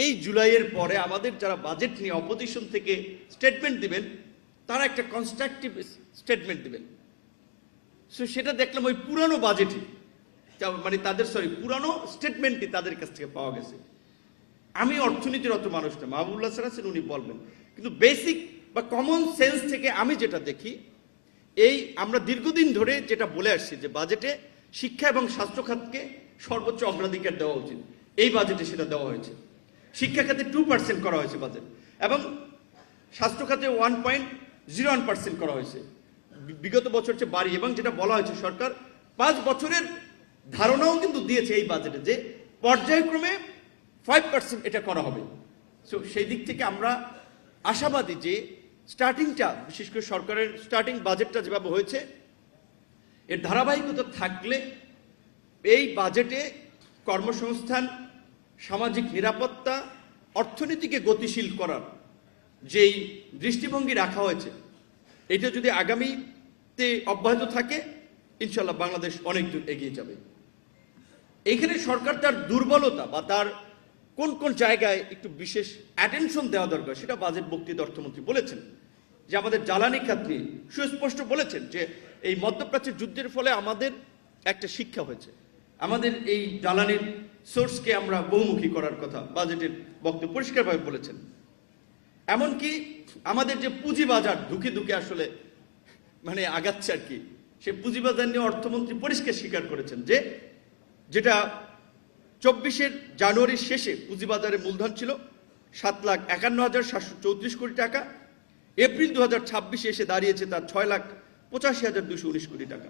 এই জুলাইয়ের পরে আমাদের যারা বাজেট নিয়ে অপোজিশন থেকে স্টেটমেন্ট দিবেন তারা একটা কনস্ট্রাকটিভ স্টেটমেন্ট দিবেন। সো সেটা দেখলাম ওই পুরানো বাজেটই, মানে তাদের পুরানো স্টেটমেন্টই তাদের কাছ থেকে পাওয়া গেছে। আমি অর্থনীতির অত মানুষ না, মাহবুবুল্লাহ স্যার আছেন উনি বলবেন, কিন্তু বেসিক বা কমন সেন্স থেকে আমি যেটা দেখি, এই আমরা দীর্ঘদিন ধরে যেটা বলে আসছি যে বাজেটে শিক্ষা এবং স্বাস্থ্য খাতকে সর্বোচ্চ অগ্রাধিকার দেওয়া উচিত, এই বাজেটে সেটা দেওয়া হয়েছে। শিক্ষা খাতে 2% করা হয়েছে বাজেট, এবং স্বাস্থ্য খাতে 1.01% করা হয়েছে, বিগত বছর চেয়ে বাড়ি। এবং যেটা বলা হয়েছে সরকার 5 বছরের ধারণাও কিন্তু দিয়েছে এই বাজেটে যে পর্যায়ক্রমে 5% এটা করা হবে। সো সেই দিক থেকে আমরা আশাবাদী যে স্টার্টিংটা, বিশেষ করে সরকারের স্টার্টিং বাজেটটা যেভাবে হয়েছে এর ধারাবাহিকতা থাকলে এই বাজেটে কর্মসংস্থান, সামাজিক নিরাপত্তা, অর্থনীতিকে গতিশীল করার যেই দৃষ্টিভঙ্গি রাখা হয়েছে এটা যদি আগামীতে অব্যাহত থাকে ইনশাল্লাহ বাংলাদেশ অনেক দূর এগিয়ে যাবে। এইখানে সরকার তার দুর্বলতা বা তার কোন কোন জায়গায় একটু বিশেষ অ্যাটেনশন দেওয়া দরকার সেটা বাজেট বক্তৃতা অর্থমন্ত্রী বলেছেন। যে আমাদের জ্বালানি খাত নিয়ে সুস্পষ্ট বলেছেন যে এই মধ্যপ্রাচ্যের যুদ্ধের ফলে আমাদের একটা শিক্ষা হয়েছে, আমাদের এই জ্বালানির সোর্সকে আমরা বহুমুখী করার কথা বাজেটের বক্তব্য পরিষ্কারভাবে বলেছেন। এমনকি আমাদের যে পুঁজিবাজার ধুকে ধুকে আসলে মানে আগাচ্ছে আর কি, সে পুঁজিবাজার নিয়ে অর্থমন্ত্রী পরিষ্কার স্বীকার করেছেন যে যেটা 24 জানুয়ারির শেষে পুঁজিবাজারের মূলধন ছিল 7,51,734 কোটি টাকা, এপ্রিল 2026 এসে দাঁড়িয়েছে তার 6,85,219 কোটি টাকা।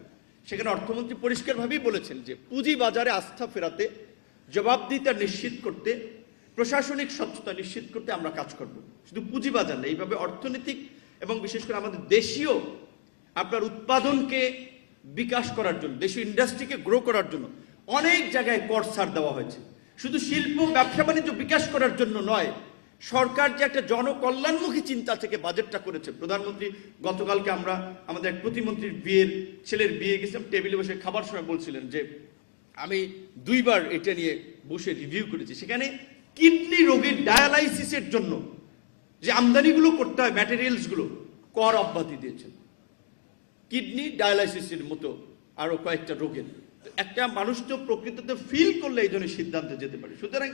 সেখানে অর্থমন্ত্রী পরিষ্কারভাবেই বলেছেন যে পুঁজিবাজারে আস্থা ফেরাতে, জবাবদিহিতা নিশ্চিত করতে, প্রশাসনিক স্বচ্ছতা নিশ্চিত করতে আমরা কাজ করব। শুধু পুঁজিবাজার না, এইভাবে অর্থনৈতিক এবং বিশেষ করে আমাদের দেশীয় আপনার উৎপাদনকে বিকাশ করার জন্য, দেশীয় ইন্ডাস্ট্রিকে গ্রো করার জন্য অনেক জায়গায় কর ছাড় দেওয়া হয়েছে। শুধু শিল্প ব্যবসা বাণিজ্য বিকাশ করার জন্য নয়, সরকার যে একটা জনকল্যাণমুখী চিন্তা থেকে বাজেটটা করেছে। প্রধানমন্ত্রী গতকালকে আমরা আমাদের এক প্রতিমন্ত্রীর ছেলের বিয়ে গেছিলাম, টেবিলে বসে খাবার সময় বলছিলেন যে আমি 2 বার এটা নিয়ে বসে রিভিউ করেছি। সেখানে কিডনি রোগীর ডায়ালাইসিসের জন্য যে আমদানিগুলো করতে হয়, ম্যাটেরিয়ালসগুলো, কর অব্যাহতি দিয়েছেন। কিডনি ডায়ালাইসিসের মতো আরো কয়েকটা রোগের একটা মানুষ তো প্রকৃততে ফিল করলে এই ধরনের সিদ্ধান্তে যেতে পারে। সুতরাং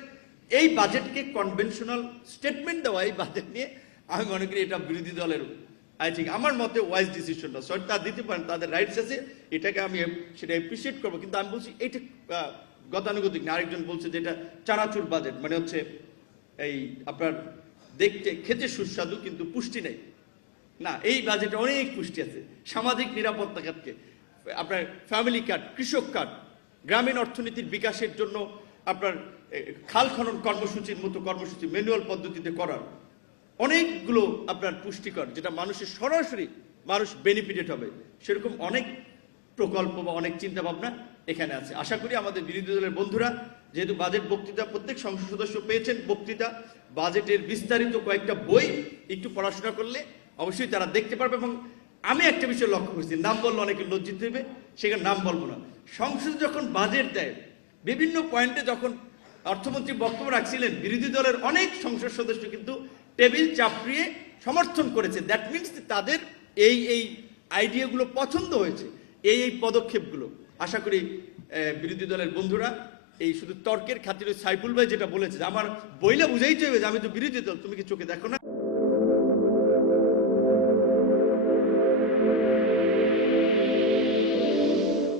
এই বাজেটকে কনভেনশনাল স্টেটমেন্ট দেওয়া এই বাজেট নিয়ে আমি মনে করি এটা বিরোধী দলের আই থিঙ্ক আমার মতে ওয়াইজ ডিসিশনটা সরকার দিতে পারেন, তাদের রাইটস আছে, এটাকে আমি সেটা অ্যাপ্রিসিয়েট করবো। কিন্তু আমি বলছি এটা গতানুগতিক না। আরেকজন বলছে যে এটা চানাচুর বাজেট, মানে হচ্ছে এই আপনার দেখতে খেতে সুস্বাদু কিন্তু পুষ্টি নেই। না, এই বাজেটে অনেক পুষ্টি আছে। সামাজিক নিরাপত্তা খাতকে আপনার ফ্যামিলি কার্ড, কৃষক কার্ড, গ্রামীণ অর্থনীতির বিকাশের জন্য আপনার খাল খনন কর্মসূচির মতো কর্মসূচি ম্যানুয়াল পদ্ধতিতে করার অনেকগুলো আপনার পুষ্টিকর, যেটা মানুষের সরাসরি মানুষ বেনিফিটেড হবে, সেরকম অনেক প্রকল্প বা অনেক চিন্তা ভাবনা এখানে আছে। আশা করি আমাদের বিরোধী দলের বন্ধুরা, যেহেতু বাজেট বক্তৃতা প্রত্যেক সংসদ সদস্য পেয়েছেন, বক্তৃতা বাজেটের বিস্তারিত কয়েকটা বই একটু পড়াশোনা করলে অবশ্যই তারা দেখতে পারবে। এবং আমি একটা বিষয় লক্ষ্য করছি, নাম বললে অনেকে লজ্জিত হইবে, সেখানে নাম বলবো না। সংসদে যখন বাজেট দেয় বিভিন্ন পয়েন্টে যখন অর্থমন্ত্রী বক্তব্য রাখছিলেন, বিরোধী দলের অনেক সংসদ সদস্য কিন্তু টেবিল চাপড়িয়ে সমর্থন করেছে। দ্যাট মিনস তাদের এই আইডিয়াগুলো পছন্দ হয়েছে, এই পদক্ষেপগুলো। আশা করি বিরোধী দলের বন্ধুরা এই শুধু তর্কের খাতিরে সাইফুল ভাই যেটা বলেছে, আমার বইলা বুঝাইতে হবে যে আমি তো বিরোধী দল, তুমি কি চোখে দেখো না?